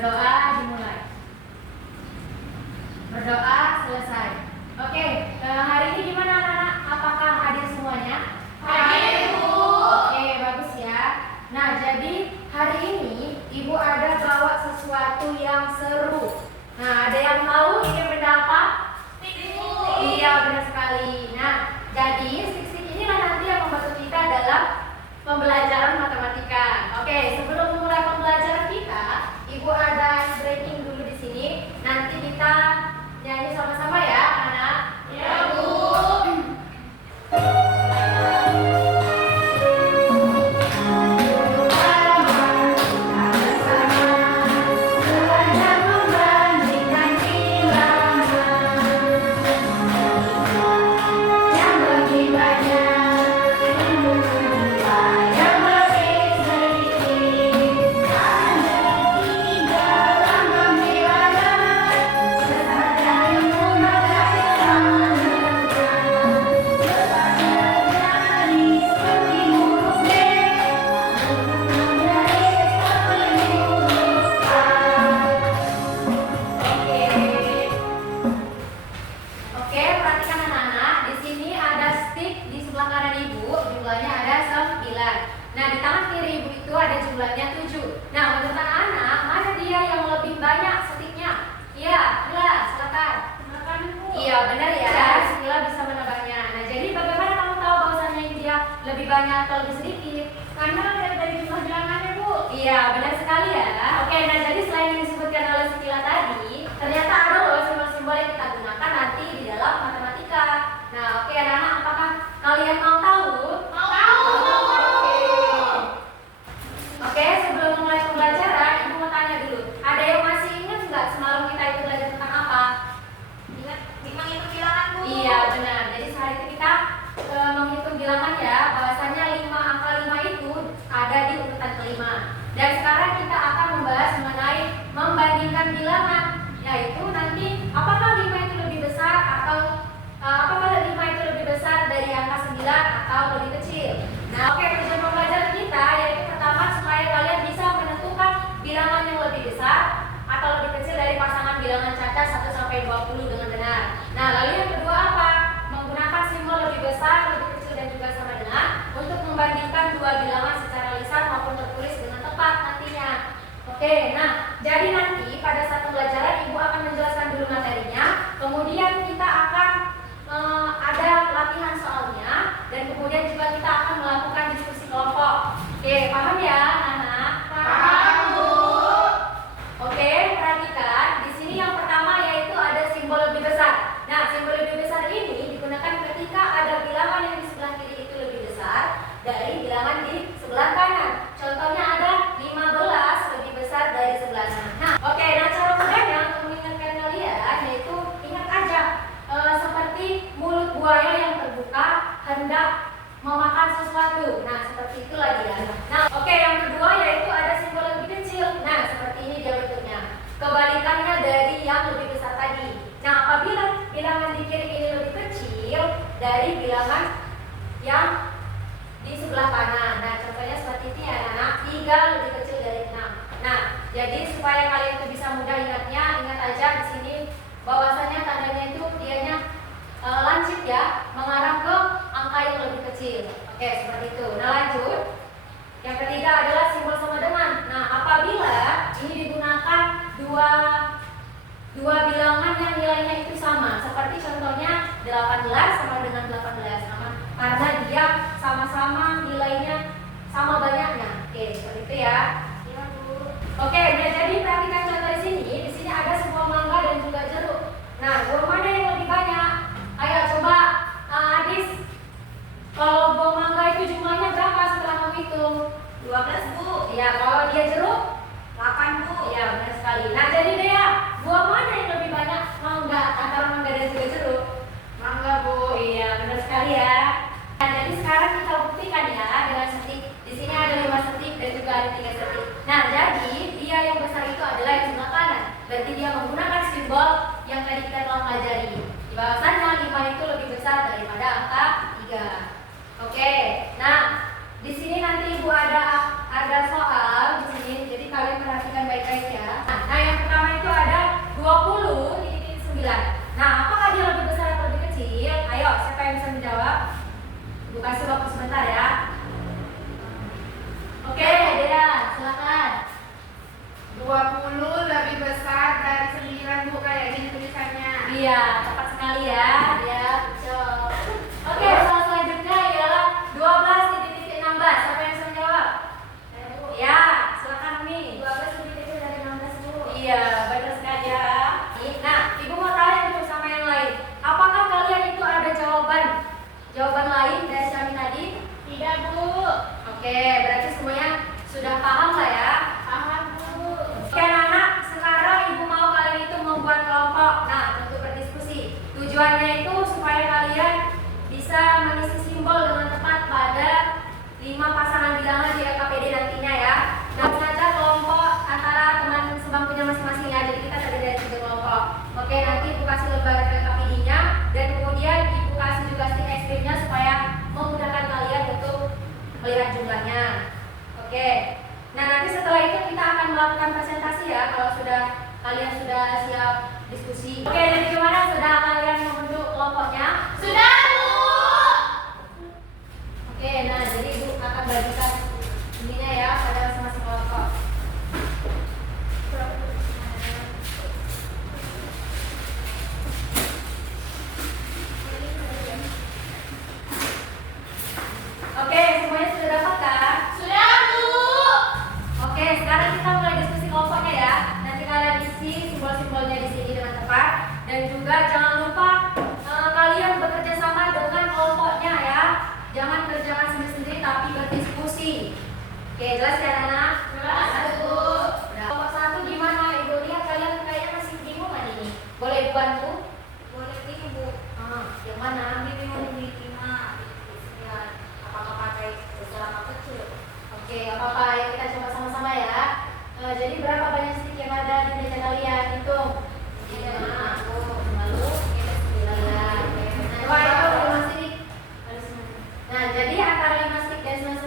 Berdoa dimulai. Berdoa selesai. Oke, hari ini gimana anak-anak? Apakah hadir semuanya? Hadir, Bu. Oke, bagus ya. Nah, jadi hari ini Ibu ada bawa sesuatu yang seru. Nah, ada yang tahu ini benda apa? Stick. Iya, benar sekali. Nah, jadi stick-stick inilah nanti yang membantu kita dalam pembelajaran matematika. Oke, sebelum memulai pembelajaran kita, Ibu ada breaking dulu di sini. Nanti kita nyanyi sama-sama ya, anak-anak. Ya, Bu. Oke, perhatikan anak-anak. Di sini ada stick di sebelah kanan Ibu, jumlahnya ada 9. Nah, di tangan kiri Ibu itu ada jumlahnya 7. Nah, menurut anak-anak, mana dia yang lebih banyak sticknya? Iya, Sila, silakan. Iya, benar ya. Sila bisa menebaknya. Nah, jadi bagaimana kamu tahu bahwasannya ini dia lebih banyak atau lebih sedikit? Karena dari jumlah bilangannya, Bu. Iya, benar sekali ya. Oke, nah jadi selain yang disebutkan oleh Sila tadi, ternyata ada loh simbol-simbol yang kita gunakan nanti di dalam matematika. Nah, oke anak-anak, apakah kalian mau tahu? Tahu. Oke, sebelum mulai pembelajaran, Ibu mau tanya dulu. Ada yang masih ingat nggak semalam kita itu belajar tentang apa? Ingat menghitung bilangan, Bu. Iya, benar. Jadi sehari itu kita menghitung bilangan ya, bahwasanya angka 5 itu ada di urutan kelima. Dan sekarang kita akan membahas mengenai membandingkan bilangan, yaitu nanti apakah 5 itu lebih besar atau apakah 5 itu lebih besar dari angka 9 atau lebih kecil. Nah, oke, tujuan pembelajaran kita yaitu pertama supaya kalian bisa menentukan bilangan yang lebih besar atau lebih kecil dari pasangan bilangan cacat 1 sampai 20 dengan benar. Nah, lalu yang kedua apa? Menggunakan simbol lebih besar, lebih kecil dan juga sama dengan untuk membandingkan dua bilangan secara lisan maupun tertulis dengan tepat nantinya. Oke, nah jadi nanti pada saat pembelajaran Ibu akan menjelaskan dulu materinya, kemudian kita akan ada latihan soalnya, dan kemudian juga kita akan melakukan diskusi kelompok. Oke, paham ya anak? Paham, Bu. Oke, perhatikan di sini yang pertama yaitu ada simbol lebih besar. Nah, simbol lebih besar ini digunakan ketika ada bilangan yang di sebelah kiri itu lebih besar dari bilangan di sebelah kanan. Contohnya ada 15 lebih besar dari sebelah kanan. Nah, oke, nah cara mudahnya untuk mengingatkan kalian yaitu ingat aja seperti mulut buaya yang terbuka hendak memakan sesuatu. Nah, seperti itulah dia. Nah, oke, yang kedua yaitu ada simbol lebih kecil. Nah, seperti ini dia bentuknya. Kebalikannya dari yang lebih besar tadi. Nah, apabila bilangan di kiri ini lebih kecil dari bilangan yang di sebelah kanan. Nah, contohnya seperti ini ya anak-anak, 3 lebih kecil dari 6. Nah, jadi supaya kalian itu bisa mudah ingatnya, ingat aja di sini bahwasanya tandanya itu dianya lancip ya, mengarah ke angka yang lebih kecil. Oke, seperti itu. Nah, lanjut. Yang ketiga adalah simbol sama dengan. Nah, apabila ini digunakan dua bilangan yang nilainya itu sama, seperti contohnya 18 sama dengan 18 sama, karena dia sama-sama nilainya sama banyaknya. Oke, seperti itu ya. Iya, Bu. Oke, nah jadi perhatikan contoh di sini. Di sini ada sebuah mangga dan juga jeruk. Nah, buah mana yang lebih banyak? Ayo coba Adis. Kalau buah mangga itu jumlahnya berapa setelah menghitung? 12, Bu. Iya, kalau dia jeruk 8, Bu. iya, benar sekali. Nah, jadi Dea, buah mana yang lebih banyak mangga antara mangga dan juga jeruk? Mangga, Bu. Iya, benar sekali ya. Nah, jadi sekarang kita buktikan ya dengan setik. Di sini ada 5 setik dan juga ada 3 setik. Nah, jadi dia yang besar itu adalah yang sebelah kanan. Berarti dia menggunakan simbol yang tadi kita telah pelajari. Di bahwasannya 5 itu lebih besar daripada angka 3. Oke. Nah, di sini nanti Ibu ada soal di sini. Jadi kalian perhatikan baik-baik ya. Nah, Ibu kasih waktu sebentar ya. Oke, Dea, silakan. 20 lebih besar dari 9 Bu, kayak gini tulisannya. Iya, tepat sekali ya. Ya, betul. Oke, soal selanjutnya ialah 12 titik-titik 16. Siapa yang bisa menjawab? Bu. Ya, silakan Umi. 12 lebih kecil dari 16 Bu. Iya, benar sekali ya. Nah, Ibu mau tanya dulu sama yang lain. Apakah kalian itu ada jawaban lain dari kami tadi? Tidak Bu. Oke, berarti semuanya sudah paham lah ya. Paham Bu. Oke anak-anak, sekarang Ibu mau kalian itu membuat kelompok. Nah, untuk berdiskusi. Tujuannya itu supaya kalian bisa mengisi simbol dengan tepat pada 5 pasangan bilangan di LKPD nantinya ya. Nah, sengaja kelompok antara teman sebangkunya masing-masing ya. Jadi kita tadi dari 3 kelompok. Oke, nanti Ibu kasih lembar LKPD-nya dan kemudian Ibu kasih juga stick ekstrimnya supaya memudahkan kalian untuk melihat jumlahnya. Oke. Nah, nanti setelah itu kita akan melakukan presentasi ya kalau kalian sudah siap diskusi. Oke, jadi gimana? Sudah kalian membentuk kelompoknya? Sudah Bu. Oke, nah jadi Ibu akan bagikan ininya ya pada masing-masing kelompok. Oke, semuanya sudah dapat kan? Sudah Bu. Oke, sekarang kita mulai diskusi kelompoknya ya. Nanti kalian isi simbol-simbolnya di sini dengan tepat dan juga jangan lupa kalian bekerja sama dengan kelompoknya ya. Jangan kerjakan sendiri-sendiri tapi berdiskusi. Oke, jelas ya anak? Jelas Bu. Kelompok 1 gimana? Ibu lihat kalian kayaknya masih bingung kan ini. Boleh Ibu bantu? Boleh ini Bu. Yang mana? Ini bingung di 5 apakah pakai besar apa kecil? Oke, apa-apa ya kita coba sama-sama ya. Jadi berapa banyak stick yang ada di meja kalian? Hitung. 5, lalu 9. Nah, itu 5 stick. Nah, jadi antara 5 stick dan 9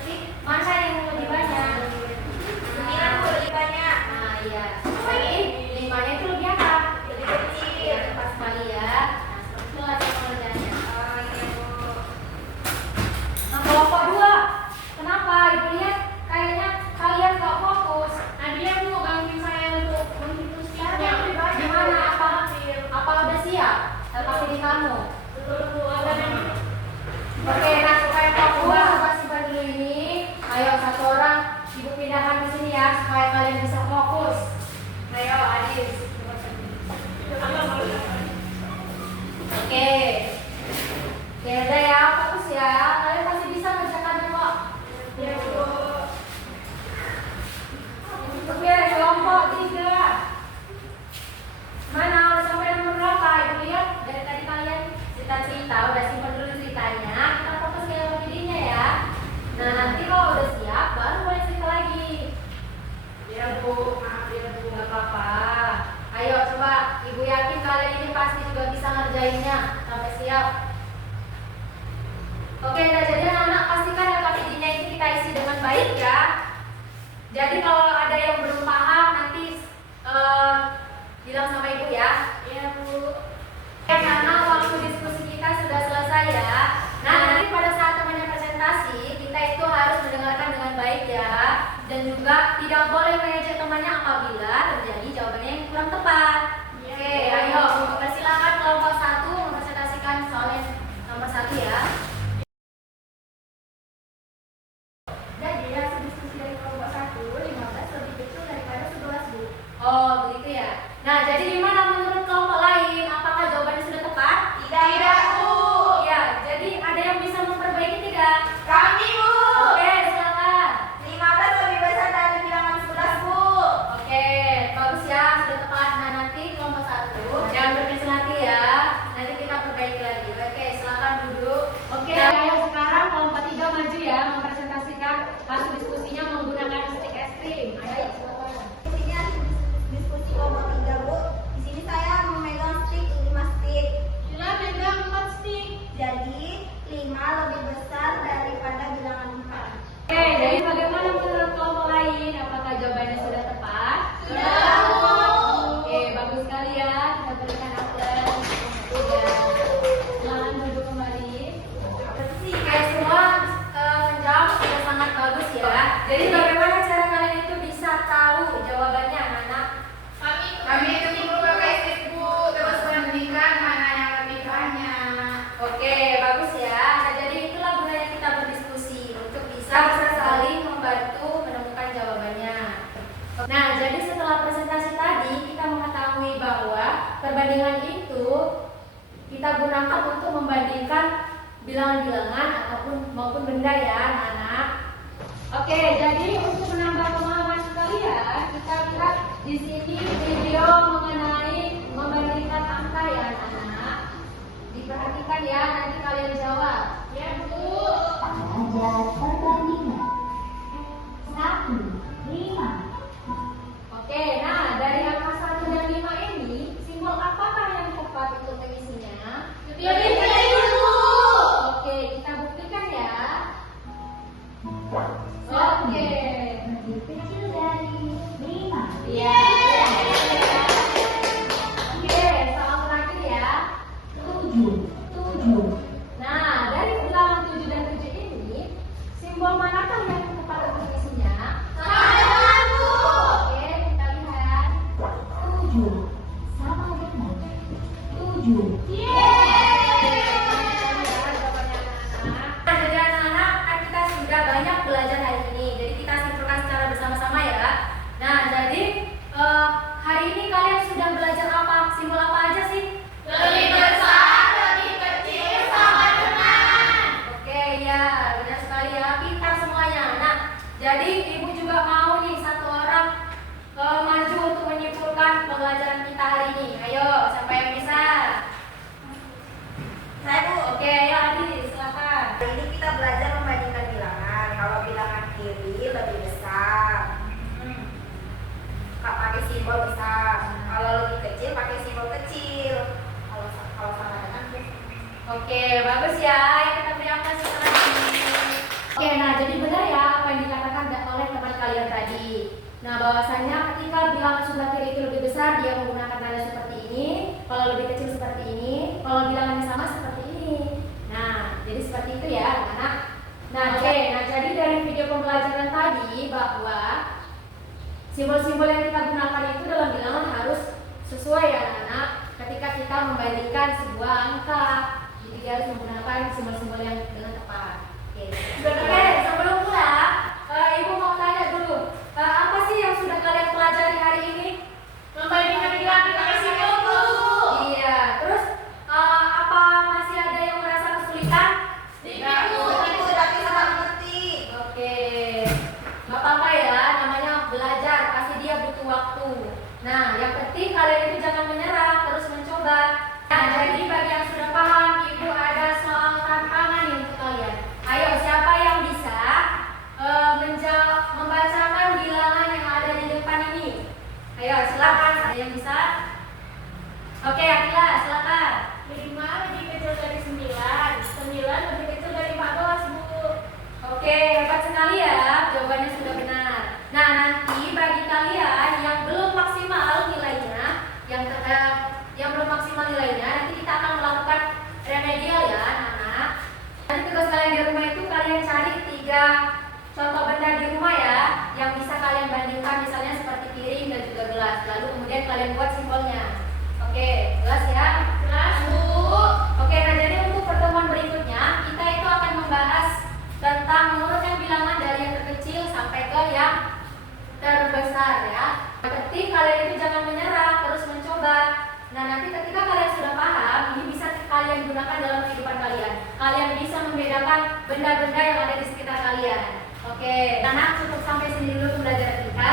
stick, mana yang lebih banyak? 9 Bu, lebih banyak. Nah, iya. Jadi 5-nya itu lebih apa? Lebih kecil. Iya, tepat sekali ya. Nah, seperti itulah cara pengerjaannya. Oh iya Bu. Nah, kelompok 2. Kenapa? Ibu lihat kayaknya kalian gak fokus. Nadia Bu, bantuin saya untuk menghitung sticknya. Gimana? Apa udah siap? Saya kasih di kamu. Belum Bu, ada nanti. Oke, nah supaya fokus kasih dulu ini. Ayo satu orang Ibu pindahkan di sini ya supaya kalian bisa fokus. Ayo Adis. Oke. Oke, udah ya, fokus ya. Kalian pasti bisa mengerjakannya kok. Ya Bu. Oke, kelompok 3. Mana udah sampai nomor berapa? Ibu lihat dari tadi kalian cerita-cerita, udah simpan dulu ceritanya. Kita fokus ke LKPD-nya ya. Nah, nanti kalau udah siap baru boleh cerita lagi. Ya Bu, maaf ya Bu. Gak apa-apa. Ayo coba, Ibu yakin kalian ini pasti juga bisa ngerjainnya sampai siap. Oke, nah jadi anak-anak pastikan LKPD-nya itu kita isi dengan baik ya. Jadi kalau ada yang belum paham nanti bilang sama Ibu ya. Ya Bu. Karena waktu diskusi kita sudah selesai ya. Nah, nanti pada saat temannya presentasi, kita itu harus mendengarkan dengan baik ya. Dan juga tidak boleh mengejek temannya apabila terjadi jawabannya yang kurang tepat. Oke, ayo persilakan kelompok 1 mempresentasikan soalnya nomor 1 ya. Jadi hasil diskusi dari kelompok 1, 15 lebih kecil daripada 11 Bu. Oh, begitu ya. Nah, jadi gimana menurut kelompok lain? Apakah jawabannya sudah tepat? Tidak Bu. Ya, jadi ada yang bisa memperbaiki tidak? Kami Bu. Oke, silakan. 15 lebih besar dari bilangan 11 Bu. Oke, bagus ya, sudah tepat. Nah, nanti kelompok 1 jangan berkecil hati ya. Nanti kita perbaiki lagi. Oke, silakan duduk. Oke, ayo sekarang kelompok 3 maju ya, mempresentasikan hasil diskusinya menggunakan stick ekstrim. Ayo, silakan. Diskusi kelompok 3 Bu. Di sini saya memegang stick jadi setelah presentasi tadi kita mengetahui bahwa perbandingan itu kita gunakan untuk membandingkan bilangan-bilangan maupun benda ya anak-anak. Oke, jadi untuk menambah pemahaman kalian, kita lihat di sini video mengenai membandingkan angka ya anak-anak. Diperhatikan ya, nanti kalian jawab. Ya Bu. Belajar perbandingan 1, 5. Oke, nah dari angka 1 dan 5 ini, simbol apakah yang tepat untuk mengisinya? Lebih kecil dulu. Oke, kita buktikan ya. Oke. Lebih kecil dari 5. Iya. Oke, soal terakhir ya. 7. Nah, dari ulangan 7 dan 7 ini, simbol manakah yang tepat untuk mengisinya? Oke, kita lihat. 7 sama dengan 7. Nah, jadi anak-anak kan kita sudah banyak belajar hari ini. Jadi kita simpulkan secara bersama-sama ya. Nah, jadi hari ini kalian sudah belajar apa? Simbol apa aja sih? Lebih besar, lebih kecil, sama dengan. Oke, ya, benar sekali ya. Pintar semuanya. Nah, jadi ibu juga mau nih satu orang maju untuk menyimpulkan pembelajaran kita hari ini. Ayo, siapa yang bisa? Saya Bu, Oke, ayo Adi, silakan. hari ini kita belajar membandingkan bilangan. Kalau bilangan kiri lebih besar, Kak pakai simbol besar. Kalau lebih kecil pakai simbol kecil. Kalau sama dengan Bu. Oke, bagus ya. Ayo kita beri aplaus sekali lagi. Oke, nah jadi benar ya apa yang dikatakan oleh teman kalian tadi. Nah, bahwasanya ketika bilangan sebelah kiri itu lebih besar, dia menggunakan tanda seperti ini. Kalau lebih kecil seperti ini. Kalau bilangannya sama seperti ini. Nah, jadi seperti itu ya, anak-anak. Nah, oke. Nah, jadi dari video pembelajaran tadi bahwa simbol-simbol yang kita gunakan itu dalam bilangan harus sesuai ya anak-anak. Ketika kita membandingkan sebuah angka, jadi dia harus menggunakan simbol-simbol yang dengan tepat. Oke, sebelum pulang, ibu mau tanya dulu, apa sih yang sudah kalian pelajari hari ini? Membandingkan bilangan pakai simbol dulu. Iya, terus apa masih ada yang merasa kesulitan? Sedikit Bu. Ibu tapi sama mengerti. Oke, nggak apa-apa ya, namanya belajar, pasti dia butuh waktu. Nah, yang penting kalian itu jangan menyerah, terus mencoba. Nah, jadi bagi yang sudah paham, ibu ada soal tantangan nih untuk kalian. Ayo, siapa yang bisa membacakan bilangan yang ada di depan ini? Ayo, silakan. Ada yang bisa? Oke, Akila, silakan. 5 lebih kecil dari 9. 9 lebih kecil dari 14 Bu. Oke, hebat sekali ya, jawabannya sudah benar. Nah, nanti bagi kalian yang belum maksimal nilainya, yang belum maksimal nilainya, nanti kita akan melakukan remedial ya, anak-anak. Nanti tugas kalian di rumah itu kalian cari 3 contoh benda di rumah ya, yang bisa kalian bandingkan, misalnya seperti piring dan juga gelas. Lalu kemudian kalian buat simbolnya. Oke, gelas ya. Kelas Bu. Oke, nah jadi untuk pertemuan berikutnya kita itu akan membahas tentang mengurutkan bilangan dari yang terkecil sampai ke yang terbesar ya. Yang penting kalian itu jangan menyerah, terus mencoba. Nah, nanti ketika kalian sudah paham, ini bisa kalian gunakan dalam kehidupan kalian. Kalian bisa membedakan benda-benda yang ada di sekitar kalian. Oke, nah cukup sampai sini dulu pembelajaran kita.